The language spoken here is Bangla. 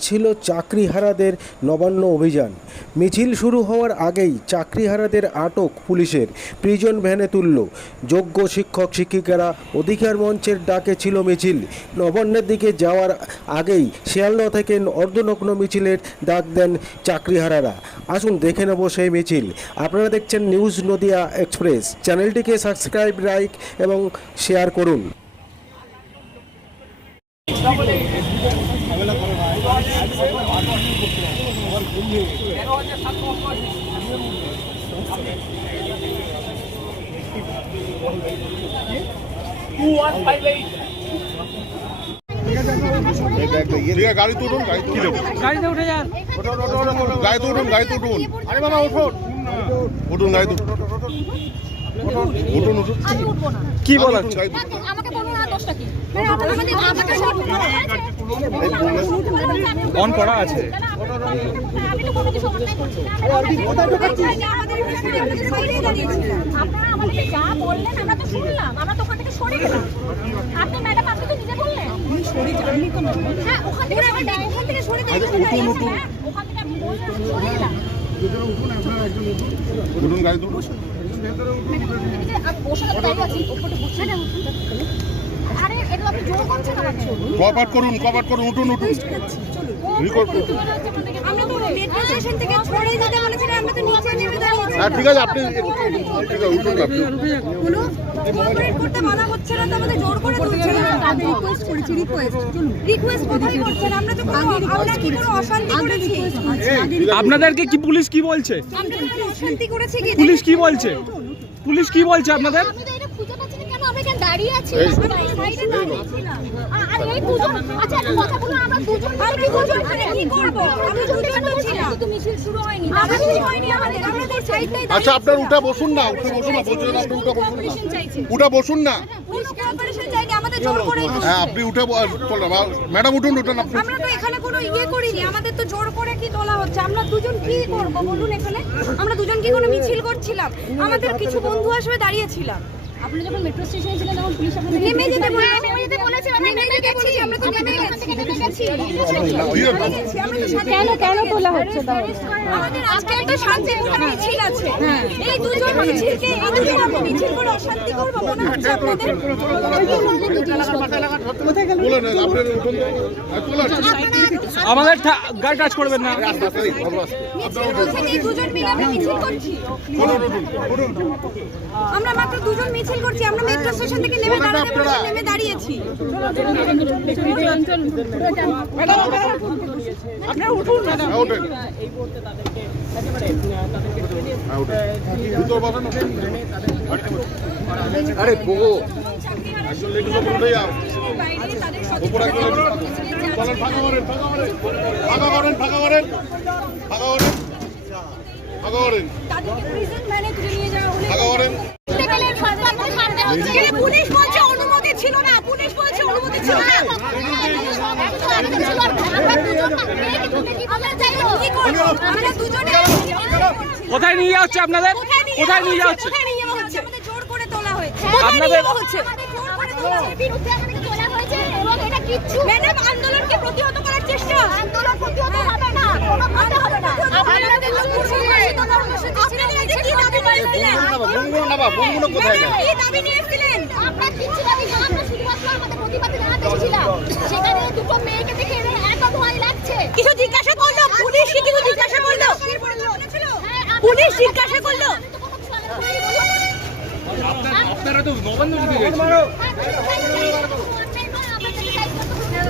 ছিল চাকরিহারাদের নবান্ন অভিযান। মিছিল শুরু হওয়ার আগেই চাকরিহারাদের আটক পুলিশের। প্রিজন ভ্যানে তুলল। যোগ্য শিক্ষক, শিক্ষিকারা অধিকার মঞ্চের ডাকে ছিল মিছিল। নবান্নের দিকে যাওয়ার আগেই শিয়ালদহ থেকে অর্ধনগ্ন মিছিলের ডাক দেন চাকরিহারারা। আসুন দেখে নেব সেই মিছিল। আপনারা দেখছেন নিউজ নদিয়া এক্সপ্রেস। চ্যানেলটিকে সাবস্ক্রাইব, লাইক এবং শেয়ার করুন। কি দেবো গাড়িতে উঠে যান। গাড়িতে উঠুন গাড়িতে উঠুন। আরে বাবা উঠুন। উঠুন গাড়িতে কি বলা আমাকে বলুন কি? আমাদের আমাকে সব অন করা আছে। আমি তো কোনো কিছু অন্যায় করছি না আমাদের সাইডে দাঁড়িয়েছিলাম আপনারা আমাদেরকে যা বললেন আমরা তো শুনলাম আমরা তো ওখান থেকে সরে গেলাম আপনি ম্যাডাম আপনি তো নিজে বললেন সরে যাননি তো হ্যাঁ। ওখান থেকে সরে যাই ওখান থেকে সরে যাই ওখান থেকে আপনি বললেন আমি সরে গেলাম উঠুন কপাট করুন কপাট করুন উঠুন উঠুন। রিকর্ড করুন। আমরা তো মেট্রো স্টেশন থেকে ছড়ে যেতে বলেছিলাম আমরা তো নিচে নেমে দাঁড়িয়েছি। হ্যাঁ ঠিক আছে আপনি ঠিক আছে উঠুন আপনি। মানা আপনাদেরকে কি পুলিশ কি বলছে? পুলিশ কি বলছে? পুলিশ কি বলছে আপনাদের আমি তো এটা খুঁজে পাচ্ছি না কেন আমরা এখানে দাঁড়িয়ে আছি আর এই দুজন আচ্ছা কথা বলুন আমরা দুজন আর কি দুজন কি করব? আমরা দুজন তো ছিলাম তো মিছিল শুরু হয়নি। আমরা শুরু হয়নি আমাদের। আমরা তো সাইডটাই আচ্ছা আপনার উঠে বসুন না উঠে বসুন না বলছিলেন আপনি উঠে বসুন না। উঠে বসুন না। পুলিশ কোঅপারেশন চাইনি আমাদের জোর করে হ্যাঁ আপনি উঠে ম্যাডাম উঠুন উঠুন আপনি। আমরা তো এখানে কোনো ইয়ে করিনি আমাদের তো জোর করে কি তোলা হচ্ছে? আমরা দুজন কি করব? বলুন এখানে। আমরা দুজন কি কোনো মিছিল করছিলাম? আমাদের কিছু বন্ধু আসবে দাঁড়িয়েছিলাম আপনি যখন মেট্রো স্টেশনে ছিলেন তখন পুলিশ আপনাকে নেমে যেতে বলেছে নেমে যেতে বলেছে আমরা তো নেমে গেছি। কেন কেন তোলা হচ্ছে আমাদের আজকে একটা শান্তিপূর্ণ মিছিল আছে এই দুজন মিছিলকে এই দুজন আমরা মিছিল করে অশান্তি করব মনে হচ্ছে আপনাদের বলেন আপনি উঠুন হ্যাঁ, চলে আসুন আমাদের ঠা- গাড়ি টাচ করবেন না আমরা মিছিল করছি উঠুন উঠুন আমরা মাত্র দুজন মিছিল করছি আমরা মেট্রো স্টেশন থেকে নেমে বলুন দাঁড়াতে নেমে দাঁড়িয়েছি আরে বগো একজন লেডিস ওপরে যাও উপরে একজন ফাঁকা করেন। ফাঁকা করেন ফাঁকা করেন ফাঁকা করেন ফাঁকা করেন ফাঁকা করেন ফাঁকা করেন পুলিশ বলছে অনুমতি ছিল না পুলিশ বলছে অনুমতি ছিল না কি করব? আমরা দুজনে কোথায় নিয়ে যাচ্ছে আপনাদের? কোথায় নিয়ে যাচ্ছে যাওয়া হচ্ছে? আমাদের জোর করে তোলা হয়েছে। আপনাদের আন্দোলনকে প্রতিহত করার চেষ্টা। আন্দোলন প্রতিহত হবে না। কোনো হবে না। আপনারা আজকে কি দাবি নিয়েছিলেন বোমগুলো না বা বোমগুলো কোথায় গেল কি দাবি নিয়েছিলেন আমরা কিচ্ছু দাবি না আমরা শুধুমাত্র আমাদের প্রতিবাদে জানাতে এসেছিলাম। সেখানে দুটো মেয়েকে দেখে এদের এত ভয় লাগছে। কিছু জিজ্ঞাসা করল পুলিশ কি কিছু জিজ্ঞাসা করল পুলিশ জিজ্ঞাসা করল। আপনারা তো নবান্ন